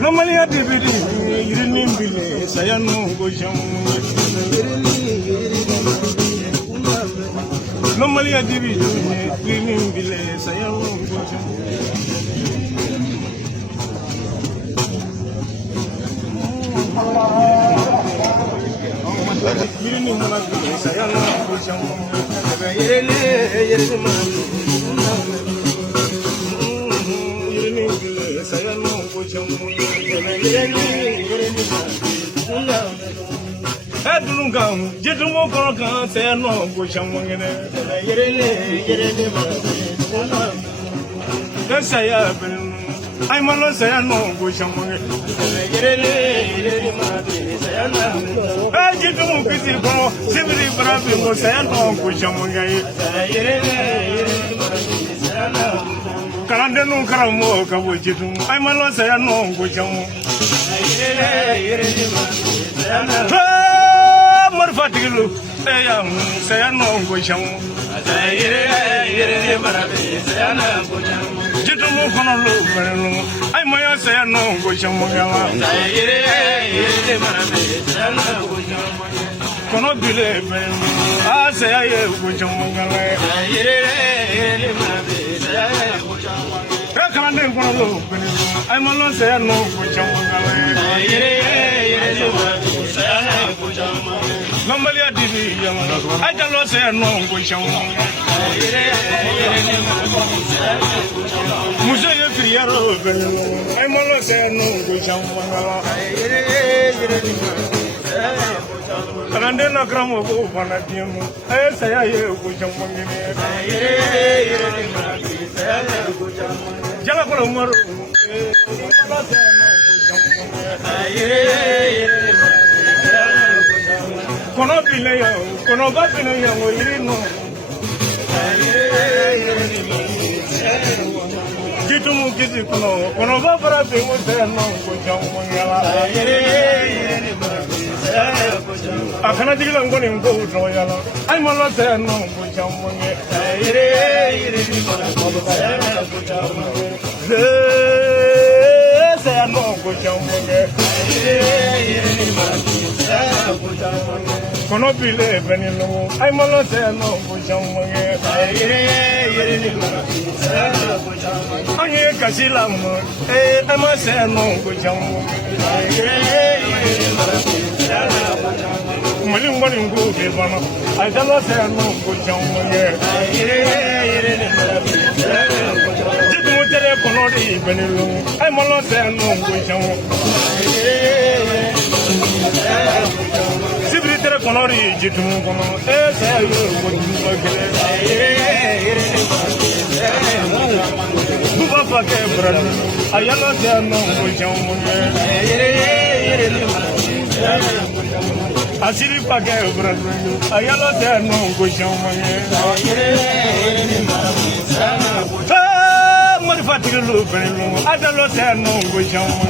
Normally I did it, you didn't believe, say I know go jump. Normally I did it, you didn't believe, say I know go jump. You didn't want to say I know go jump. Edulungam, jetumo korokan se no go chamwangene. Kasaya ben, ay malo se no go chamwangene. Jetumo kiti ko, sibiri brabi mo se no go chamwangene. Karande no karamo ka wo jetumo, ay malo se no go chamwangene. Marfatilu, saya no go chamo. Jitu mo kono lo benu. Ay moya saya no go chamo yawa. Kono bile benu. Ah saya ye go chamo ngala. Rakane kono lo benu. Ay malo saya no go chamo ngala. Normalia divi yamana I don't say no go chamo Muso ye friaro I malo say no go chamo Karande na kramo go bana diemu ay say ye go chamo Jala ko maro Kono bile yo, kono ba bile yo mo irino. Jitu mu kiti kono ba para be mo se no ko jamu ngala. Akana digila ngoni ngo do yala. Ay mo lo se no ko jamu nge. Se no ko jamu nge. Kono bile benilo ay malo se no go jamonge anye kasila mo ama se no go jamonge mali ngoni ngo ke bana ay dalo se no go jamonge jitu mo tere kono ri benilo ay malo se no go jamonge Sibiritere konori jitumu kono ese yo wonjumo kele Buba pake bradu ayalo te no gojamu Asiri pake bradu ayalo te no gojamu Marifatilu benu adalo te no gojamu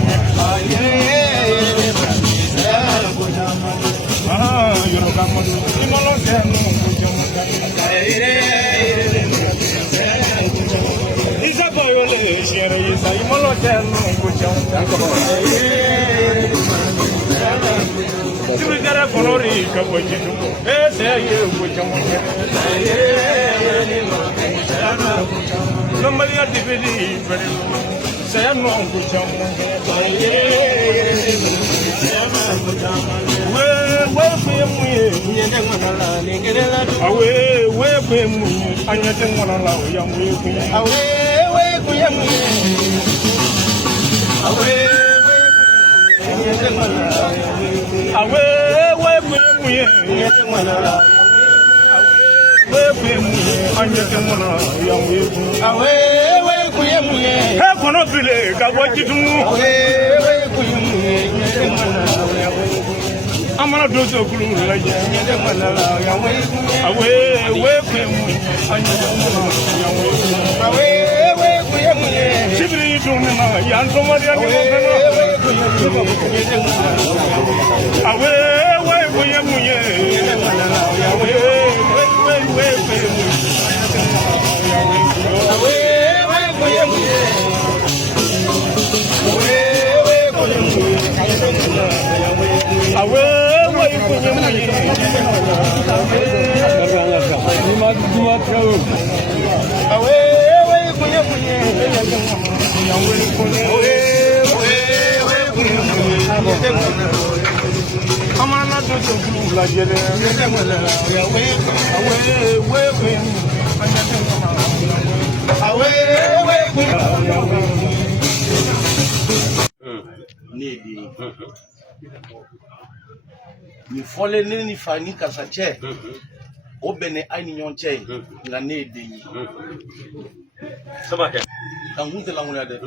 you know, come on, you know, it's a boy, it's a I'm gonna do so cool like ni fole ni fani kasa che o bene ay ni nyon che nga ne de yi sama ke dangun te la ngula de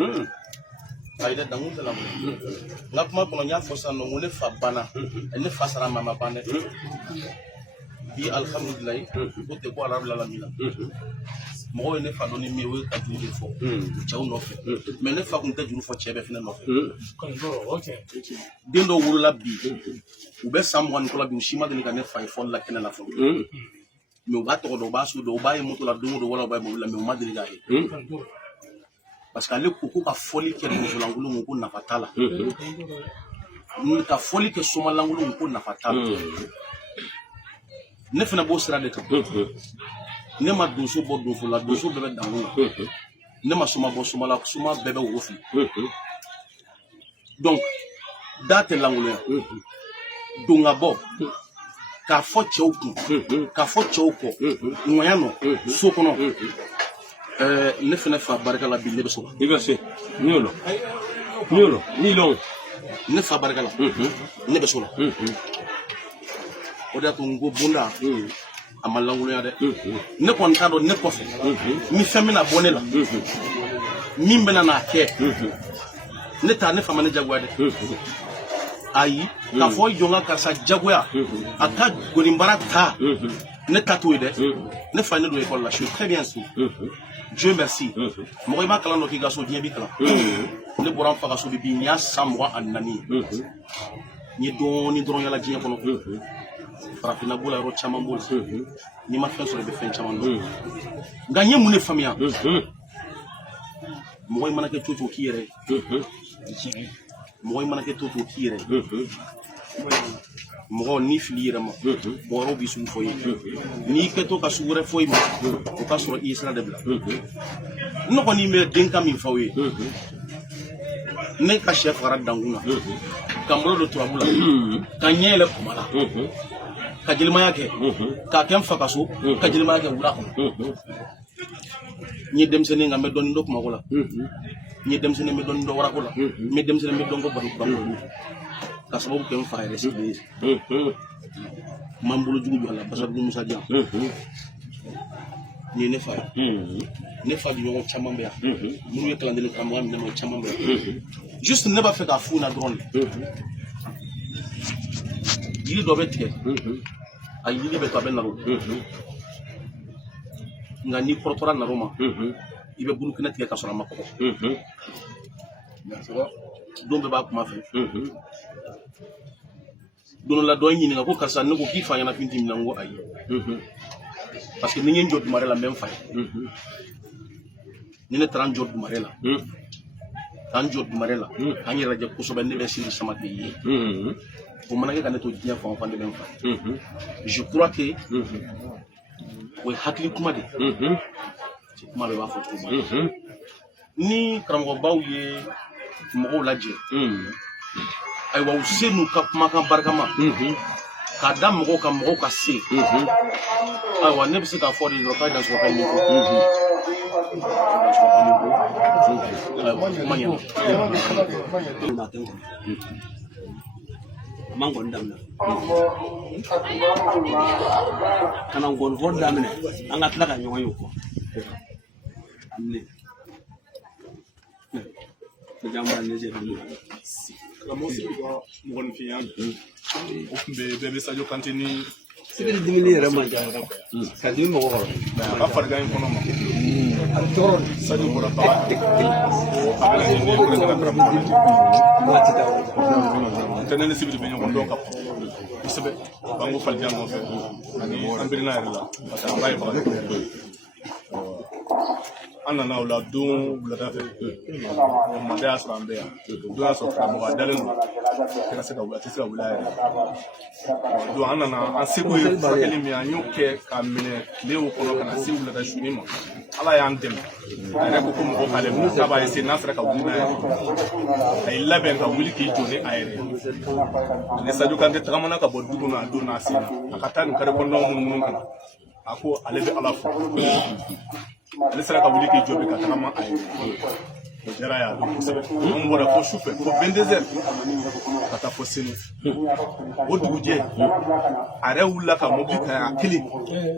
ayda dangun te la ngula nga kuma kono nya fosa no ngule fa bana ne fasara mama bana bi alhamdulillah ko te ko arab la mina mo ne fa no ni mewe ka juru fo chaw no fe mais ne fa ko te juru fo chebe fina no fe dendo wuru la bi u be samwan ko la bi shima de ni ka ne fa fo la kena la fo mais ba to do ba su do ba moto la do wala ba mo la mais ma de ga yi parce que ale ko ka foli ke mo so langulu ko na fatala ka foli ke suma langulu ko na fatala ne fana bo sira de ka ne ma donso bo donso la donso bebe dangu ne ma suma bo suma la suma bebe wofi donc date langulu donga bo ka fo cheuku ka fo cheuko ngoyano sokono ne fana fa baraka la bi ne be so ibase niolo ni long ne fa baraka la ne be so o da ko ngo bunda amalangulu ya de ne kon ta do ne ko fe mi femina bonne la mi mbena na ke ne ta ne fama ne jagwa de ayi ka fo jonga ka sa jagwa aka gorimbara ta ne tatoué de ne fa ne do école là je suis très bien sûr Dieu merci mo ma kala no ki gaso bien bi kala ne boram fa gaso bi nya samwa annani ni dron yala dien kono farafina bula ro chama mbol ni ma fenso be fen chama no nganye mu ne famia mo mana ke toto kire mo mana ke toto kire mo ni filire mo mo ro bi su foyi ni ke to ka sugure foyi mo o ka so isra de bla no ko ni me denka mi fawi ne ka chef garab danguna kamro do to abula kanyele kumala ka jilmaya ke ka kem fakaso ka jilmaya ke wura ko ni dem sene nga me don ndok ma ko la ni dem sene me don do wara ko la me dem sene me don ko ban ka sababu kem fa respect mambulu jugu ala basa bu musa dia ni ne fa bi ñoo chamambe ya mu yekala ndel ko am ne mo chamambe juste ne ba fe ka fu na drone yiri do betike ay yiri be to ben na ro nga ni portora na roma ibe bulu kina tike ka sona makko dombe ba kuma fe dono la do ñini nga ko karsa ne ko ki fa yana finti mi nango ay parce que ni ngeen jot mare la même fay ni ne 30 jot mare la 30 jot mare la ani raje ko so ben ne be siri sama ke yi ko manake ka ne to dia fa de même fay je crois que we hakli kuma de kuma be ba fo kuma ni kramgo bawye mo la je ay wa usenu ka maka barkama ka dam mo ka se ay wa ne bisi ka for de ka dans ko ka ni ko mango ndamna kana ngon hodda mene anga tlaka nyoyo ko amne jamba ne je dum la mosi ko mon fiyan be sadio kantini sibiri dimini yere man jara ka dimi mo ko ba farga en kono ma toron sadio ko ba ala ni ko ngana trap ma tita tanene sibiri be ñoo do kap sebe bangu fal jango fe ani ambirina la parce que bay ba an nana o la don wulada fɛ mande y'a sɔrɔ an bɛ yan don y'a sɔrɔ karamɔgɔ dalen don a tɛ se ka wuli a yɛrɛ don an nana an seko ye furakɛli min an y'o kɛ ka minɛ tilew kɔnɔ ka na se wulada suni ma ala y'an dɛmɛ a yɛrɛ ko mɔgɔ k'ale minɛ k'a b'a ese n'a sera ka wuli n'a yɛrɛ a y'i labɛn ka wuli k'i jɔ ni a yɛrɛ ni Sadio Kante tagamana ka bɔ du kɔnɔ a don n'a sen a ka taa nin kare kɔnɔnaw munumunu ka na a ko ale bɛ ala fo ale sera ka wuli k'i jɔ bi ka tagama a yɛrɛ o diyara y'a dɔn kosɛbɛ an bɔra fo sufɛ fo 22h ka taa fo sini o dugujɛ a yɛrɛ wulila ka mobili ta a kelen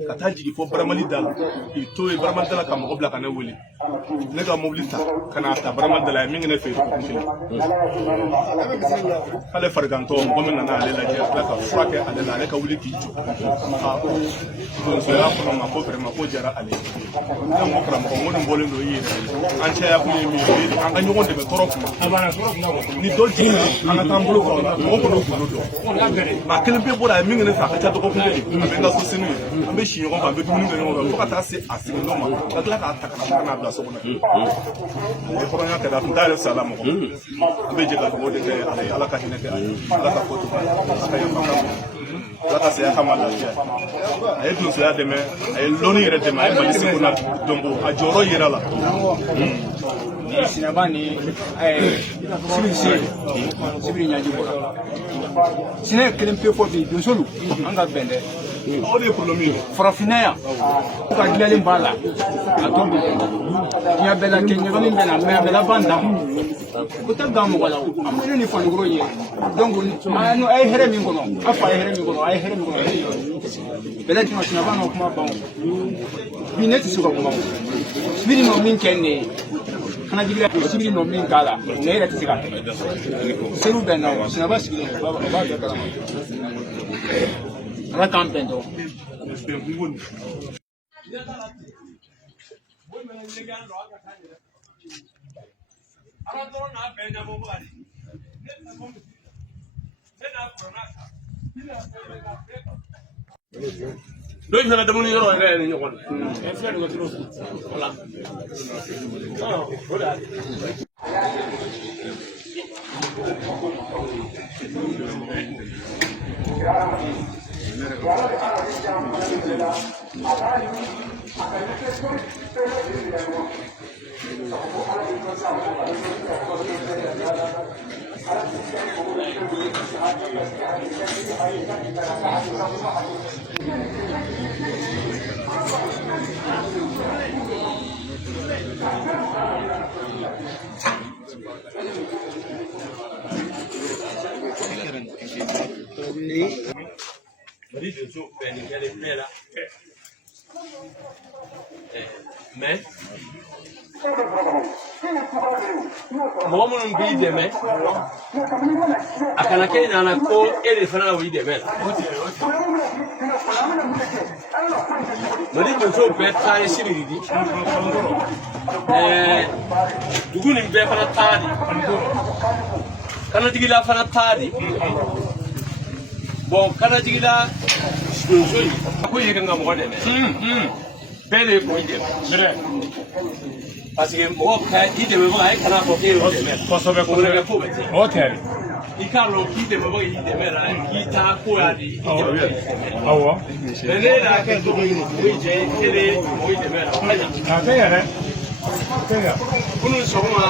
ka taa jigin fo baramali da la k'i to ye baramali da la ka mɔgɔ bila ka ne wele ne ka mobili ta ka n'a ta baramali da la ye min kɛ ne fɛ yen kelen k'ale farigantɔ mɔgɔ min nana ale lajɛ tila ka fura kɛ ale la ale ka wuli k'i jɔ donsoya kɔnɔ ma ko vraiment ko diyara ale ye ne ko karamɔgɔ n ko nin bɔlen don i yɛrɛ an cɛya kun ye min ye an ka ɲɔgɔn dɛmɛ tɔɔrɔ kun ni dɔ jiginna an ka taa an bolo kɔrɔ mɔgɔ kɔnɔ gundo dɔn maa kelen bɛ bɔra a ye min kɛ ne fɛ a ka ca dɔgɔkun kelen a bɛ n ka so senu ye an bɛ si ɲɔgɔn kan an bɛ dumuni kɛ ɲɔgɔn kan fo ka taa se a sigindon ma ka tila k'a ta ka na ka n'a bila so kɔnɔ a ye hɔrɔnya kɛ a tun t'a yɛrɛ fisala mɔgɔ an bɛ jɛ ka dugawu de kɛ ala ye ala ka hinɛ kɛ a ye ala ka ko to ala ka yafa ala ka saya kama lafiya a ye donsoya dɛmɛ a ye lɔnni yɛrɛ dɛmɛ a ye mali seko na dɔnko a jɔyɔrɔ yera la Sinaba ni sibiri ɲaji bɔra sinɛ kelen pe fɔ bi donsolu an ka bɛn dɛ o de ye problème ye farafinna yan u ka dilanlen b'a la a tɔ bɛ diɲɛ bɛɛ la kɛ ɲagamin bɛ na mɛ a bɛ laban dan o tɛ gan mɔgɔ la an bɛ ne ni fanikoro ye donc a ye hɛrɛ min kɔnɔ a fa ye hɛrɛ min kɔnɔ a ye hɛrɛ min kɔnɔ bɛlɛ tɛna sinaba n'o kuma ban bi ne tɛ se ka kuma sibiri n'o min kɛ ne ye kana jigira sibiri n'o min k'a la ne yɛrɛ tɛ se ka kɛ seliw bɛ na sinaba sigilen o b'a bɛɛ kalama ala k'an bɛn dɔn dɔw fana dumuni yɔrɔ yɛrɛ ni ɲɔgɔn mais mɔgɔ minnu b'i dɛmɛ a kana kɛ nana ko e de fana b'i dɛmɛ la mali donso bɛɛ taa ye sibiri di dugu nin bɛɛ fana taa di kanajigila fana taa di bon kanajigila donso in a ko ye kan ka mɔgɔ dɛmɛ bɛɛ de ye ko dɛmɛ parce que mɔgɔ ka i dɛmɛbaga a ye kana fɔ k'e y'o dɛmɛ kosɛbɛ kosɛbɛ ko bɛ ten o tɛ i k'a dɔn k'i dɛmɛbaga y'i dɛmɛ la k'i taa ko y'a di i dɛmɛbaga y'i dɛmɛ awɔ mais ne y'a kɛ cogo min o ye jɛ ye e de ye mɔgɔ y'i dɛmɛ la o ka ɲa a tɛ yɛrɛ kunun sɔgɔma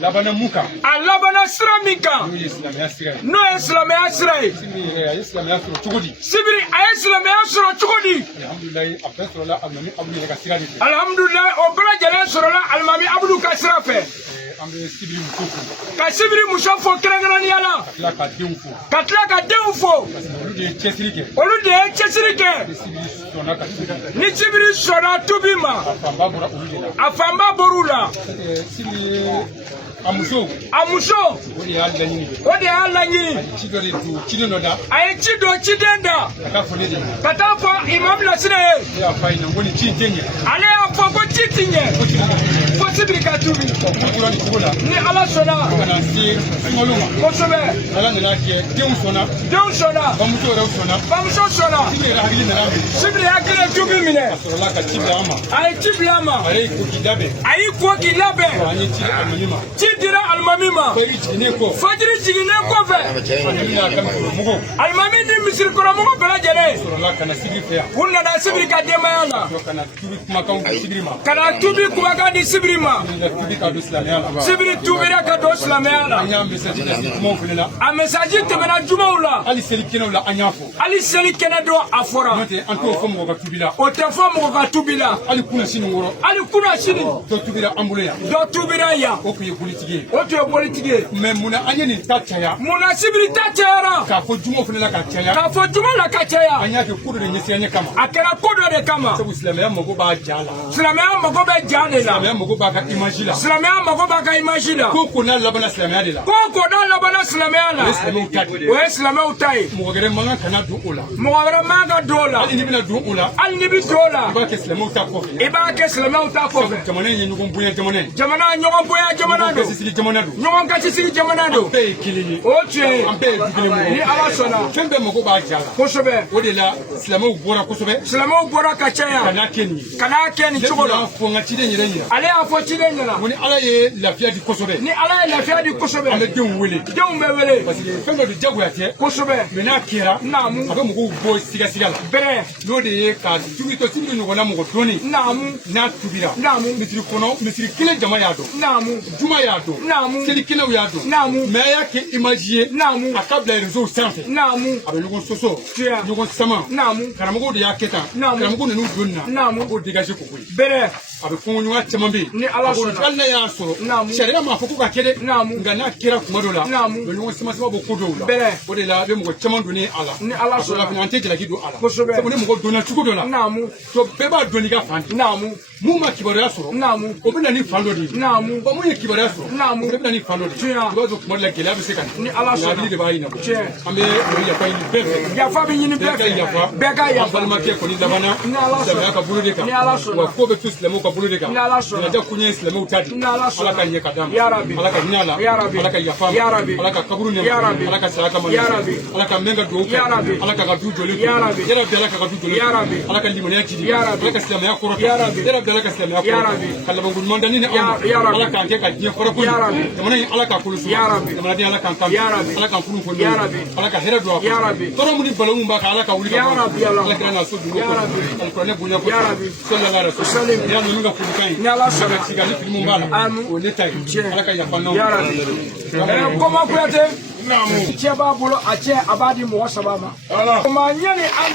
Labana muka. A labana sira min kan. N'o ye silamɛya sira ye. N'o ye silamɛya sira ye. Sibiri yɛrɛ a ye silamɛya sɔrɔ cogo di. Sibiri a ye silamɛya sɔrɔ cogo di. Alihamdulilayi a bɛɛ sɔrɔla alimami abudu yɛrɛ ka sira de fɛ. Alihamdulilayi o bɛɛ lajɛlen sɔrɔla alimami abudu ka sira fɛ. an bɛ sibiri muso fo. Ka sibiri muso fo kɛrɛnkɛrɛnnenya la. Ka tila ka denw fo. Ka tila ka denw fo. Olu de ye cɛsiri kɛ. Olu de ye cɛsiri kɛ. Ni sibiri sɔnna tobi ma. A fanba bɔr'u la. Sibiri a muso. A muso. O de y'a laɲini. O de y'a laɲini. Ci dɔ de don ciden dɔ da. A ye ci don ciden da. Ka taa fɔ ne de ye. Ka taa fɔ imam Lasina ye. Ne y'a fɔ a ɲɛna ko ni ci in tɛ ɲɛ. Ale y'a fɔ ko ci ti ɲɛ. Fo sibiri ka tubi. Ko tora nin cogo la. Ni Ala sɔnna. Ka na se sunkalo ma. Kosɛbɛ. Ala nana kɛ denw sɔnna. Denw sɔnna. Bamuso yɛrɛ sɔnna. Bamuso sɔnna. Sibiri yɛrɛ hakili nana minɛ. Sibiri hakili ye tubi minɛ. A sɔrɔla ka ci bila an ma. A ye ci bila an ma. A ye ko k'i labɛn. A y'i ko k'i labɛn. An ye ci di alimami ma. Ci dira alimami ma. Fajiri jiginnen kɔ. Fajiri jiginnen kɔfɛ. Alimami n'a ka mɔgɔw. Alimami ni misikɔrɔmɔgɔ bɛɛ lajɛlen. Sɔrɔla ka na sibiri fɛ yan. U nana sibiri ka denbaya la. Ka na tubi kumakanw di sibiri ma. Ka na tubi kumakan di sibiri ma. Tubi ka don silamɛya la. Sibiri tubira ka don silamɛya la. An y'a message lase kumaw fana la. A message tɛmɛna jumaw la. Hali seli kɛnɛw la an y'a fɔ. Hali seli kɛnɛ don a fɔra. N'o tɛ an t'o fɔ mɔgɔ ka tubi la. O tɛ fɔ mɔgɔ ka tubi la. Hali kunun sini wɔɔrɔ. Hali kunun sini. Dɔ tubira an bolo yan. Dɔ tubira yan. O tun ye politiki ye. O tun ye politiki ye. Mais munna an ye nin ta caya. Munna sibiri ta cayara. K'a fɔ jumaw fana la ka caya. K'a fɔ juma la ka caya. An y'a kɛ ko dɔ de ɲɛsinnen kama. A kɛra ko dɔ de kama. Sabu silamɛya mago b'a ja la. Silamɛya mago bɛ ja de la. Silamɛya mago b'a ka image la. Silamɛya mago b'a ka image la. Ko ko n'a labanna silamɛya de la. Ko ko n'a labanna silamɛya la. O ye silamɛw ta de. O ye silamɛw ta ye. Mɔgɔ wɛrɛ man kan kana don o la. Mɔgɔ wɛrɛ man kan don o la. Hali n'i bɛna don o la. Hali n'i bɛ don o la. I b'a kɛ silamɛw ta kɔfɛ. I b'a kɛ silamɛw ta kɔfɛ. Jamana in ye ɲɔgɔn bonya jamana ye. Jamana ɲɔgɔn bonya jamana don. Ɲɔgɔn gasisigi jamana don. Ɲɔgɔn gasisigi jamana don. An bɛɛ ye kelen ye. O tiɲɛ ye. An bɛɛ ye du kelen mɔgɔ. Ni Ala sɔnna. Fɛn bɛɛ mago b'a ja la. Kosɛbɛ. O de la silamɛw bɔra kosɛbɛ. Silamɛw bɔra ka caya. Ka n'a kɛ nin ye. Ka n'a kɛ nin cogo la. Ne fɔ n ka ciden yɛrɛ ɲɛna. Ale y'a fɔ ciden ɲɛna. Ko ni Ala ye lafiya di kosɛbɛ. Ni Ala ye lafiya di kosɛbɛ. An bɛ denw wele. Denw bɛ wele. Parce que fɛn dɔ de jagoya tɛ. Kosɛbɛ. Mais n'a kɛra. Naamu. A bɛ mɔgɔw bɔ sigasiga la. Bɛrɛ. N'o de ye ka tubi to sibiri ɲɔgɔnna mɔgɔ dɔɔni. Naamu. N'a tubira. Naamu. Misiri kɔnɔ misiri kelen jama y'a dɔn. Naamu. Juma y'a dɔn. Naamu. Selikɛlaw y'a dɔn. Naamu. Mais a y'a kɛ image ye. Naamu. A ka bila réseau sanfɛ. Naamu. A bɛ ɲɔgɔn sɔsɔ. Tiɲɛ. Ɲɔgɔn sama. Naamu. Karamɔgɔw de y'a kɛ tan. Naamu. Karamɔgɔw nan'u don nin na. Naamu. A b'o dégager k'o bɔ yen. Bɛrɛ. A bɛ kɔngɔɲɔgɔnya caman bɛ yen. Ni Ala sɔnna. Hali n'a y'a sɔrɔ. Naamu. Sariya m'a fɔ ko ka kɛ dɛ. Naamu. Nka n'a kɛra kuma dɔ la. Naamu. U bɛ ɲɔgɔn sama sama bɔ ko dɔw la. Bɛrɛ. O de la a bɛ mɔgɔ caman donnen a la. Ni Ala sɔnna. A an tɛ jalaki don a la. Kosɛbɛ. Sabu ni mɔgɔ donna cogo dɔ la. Naamu. to bɛɛ b'a dɔn n'i ka fan di. Naamu. Mun ma kibaruya sɔrɔ. Naamu. O bɛ na ni fan dɔ de ye. Naamu. Bon mun ye kibaruya sɔrɔ. Naamu. O bɛ na ni fan dɔ de ye. Tiɲɛ. I b'a sɔrɔ kuma dɔ la gɛlɛya bɛ se ka na. Ni Ala sɔnna. Hakili de b'a ɲɛnabɔ. Tiɲɛ. An bɛ o yafa ɲini bɛɛ fɛ. Yafa bɛ ɲini bɛɛ Bɛɛ ka fɛ. yafa. Bɛɛ ka An yafa. balimakɛ kɔni labanna. Ni Ala sɔnna. Silamɛya ka bolo de kan. Ni Ala sɔnna. Wa ko bɛ to silamɛw ka bolo de kan. Ni Ala sɔnna. Ɲɛnajɛ kun ye silamɛw ta de. Ni Ala sɔnna. Ala ka ɲɛ ka d'a ma. Ya Rabbi. Ala ka hinɛ a la. Ya Rabbi. Ala ka yafa a ma. Ya Rabbi. Ala ka kaburu nɛɛma. Ya Rabbi. Ala ka saya ka ma. Ya Rabbi. Ala ka mɛn ka dugawu kɛ. Ya Rabbi. Ala ka du jɔlen to. Ya Rabbi. Ya Rabbi, Ala ka du jɔlen to. Ya Rabbi. Ala ka limaniya jidi. Ya Rabbi. Ala ka silamɛya kɔrɔta. Ya Rabbi. Ya Rabbi, Ala ka silamɛya Ya kɔrɔta. Rabbi. Ka labanko ɲuman da ni anw ma. Ya Rabbi. Ala k'an kɛ ka diɲɛ kɔrɔko Ya Rabbi. jamana in Ala k'a kolo suma. Ya Rabbi. Jamanaden Ala k'an kan. Ya Rabbi. Ala k'an furu fɔ Ya Rabbi. Ala ka hɛrɛ don a kɔnɔ. Ya Rabbi. Tɔɔrɔ mun ni balo mun b'a kan Ala ka wuli ka Ya bɔ. Rabbi, Allah. Ala kira n'a so dugu Ya kɔnɔ. Rabbi. Alikuranɛ bonya Ya Rabbi. sallallahu alaihi wasallam. Salim. Ni y'a ninnu ka folikan ye. Ni Ala sɔnna. Ala ka sigi ani fili mun b'a la. Amin. O ye ne ta ye. Tiɲɛ. Ala ka yafa n'anw. Ya Rabbi. Kɔma Kuyatɛ. Cɛ b'a bolo a cɛ a b'a di mɔgɔ saba ma. O ma ɲani an